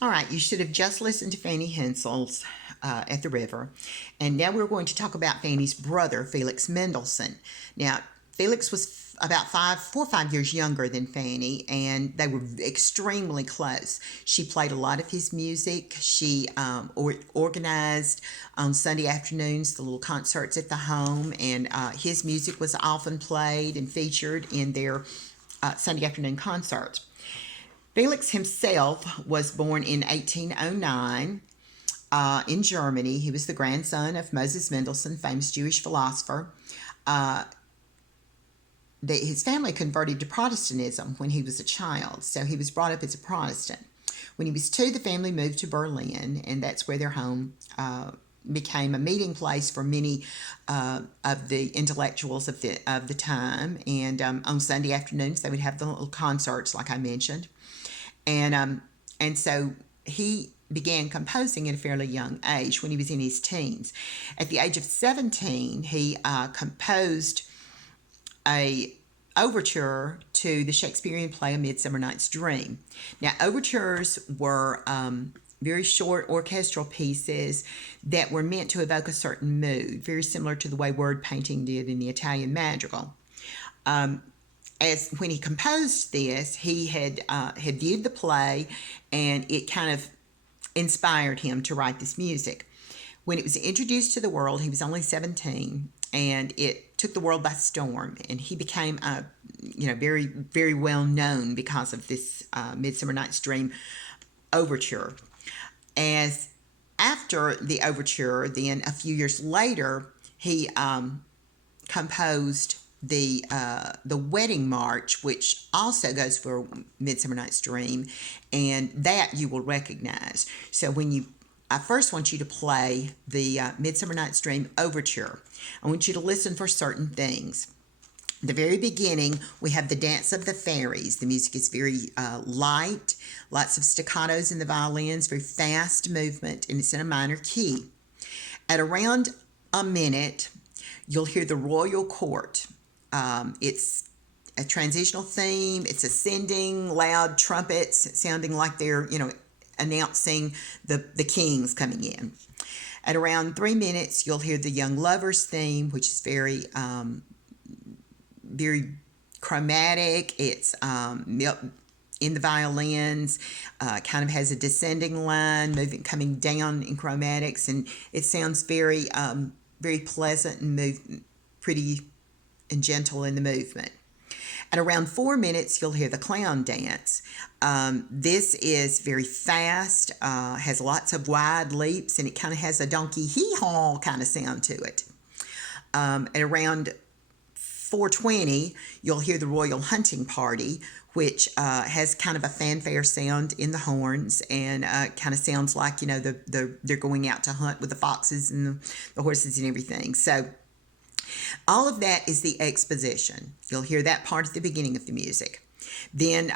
All right, you should have just listened to Fanny Hensel's At the River. And now we're going to talk about Fanny's brother, Felix Mendelssohn. Now, Felix was about 4 or 5 years younger than Fanny, and they were extremely close. She played a lot of his music. She organized on Sunday afternoons the little concerts at the home, and his music was often played and featured in their Sunday afternoon concerts. Felix himself was born in 1809 in Germany. He was the grandson of Moses Mendelssohn, famous Jewish philosopher. His family converted to Protestantism when he was a child, so he was brought up as a Protestant. When he was 2, the family moved to Berlin, and that's where their home became a meeting place for many of the intellectuals of the time. And on Sunday afternoons, they would have the little concerts, like I mentioned. And so he began composing at a fairly young age when he was in his teens. At the age of 17, he composed a overture to the Shakespearean play A Midsummer Night's Dream. Now, overtures were very short orchestral pieces that were meant to evoke a certain mood, very similar to the way word painting did in the Italian madrigal. As when he composed this, he had viewed the play, and it kind of inspired him to write this music. When it was introduced to the world, he was only 17, and it took the world by storm, and he became very, very well known because of this Midsummer Night's Dream overture. As after the overture, then a few years later, he composed the Wedding March, which also goes for Midsummer Night's Dream, and that you will recognize. So I first want you to play the Midsummer Night's Dream overture. I want you to listen for certain things. At the very beginning, we have the Dance of the Fairies. The music is very light, lots of staccatos in the violins, very fast movement, and it's in a minor key. At around a minute, you'll hear the Royal Court. It's a transitional theme. It's ascending, loud trumpets sounding like they're, announcing the kings coming in. At around 3 minutes, you'll hear the Young Lovers theme, which is very, very chromatic. It's in the violins, kind of has a descending line, coming down in chromatics, and it sounds very, very pleasant and pretty and gentle in the movement. At around 4 minutes, you'll hear the Clown Dance. This is very fast, has lots of wide leaps, and it kind of has a donkey hee-haw kind of sound to it. At around 4:20, you'll hear the Royal Hunting Party, which has kind of a fanfare sound in the horns, and kind of sounds like, they're going out to hunt with the foxes and the horses and everything. So all of that is the exposition. You'll hear that part at the beginning of the music. Then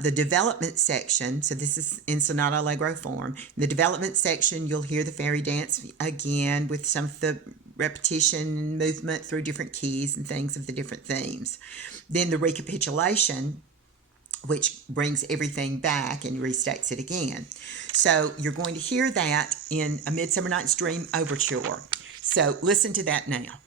the development section, so this is in sonata allegro form. In the development section, you'll hear the fairy dance again with some of the repetition and movement through different keys and things of the different themes. Then the recapitulation, which brings everything back and restates it again. So you're going to hear that in A Midsummer Night's Dream overture. So listen to that now.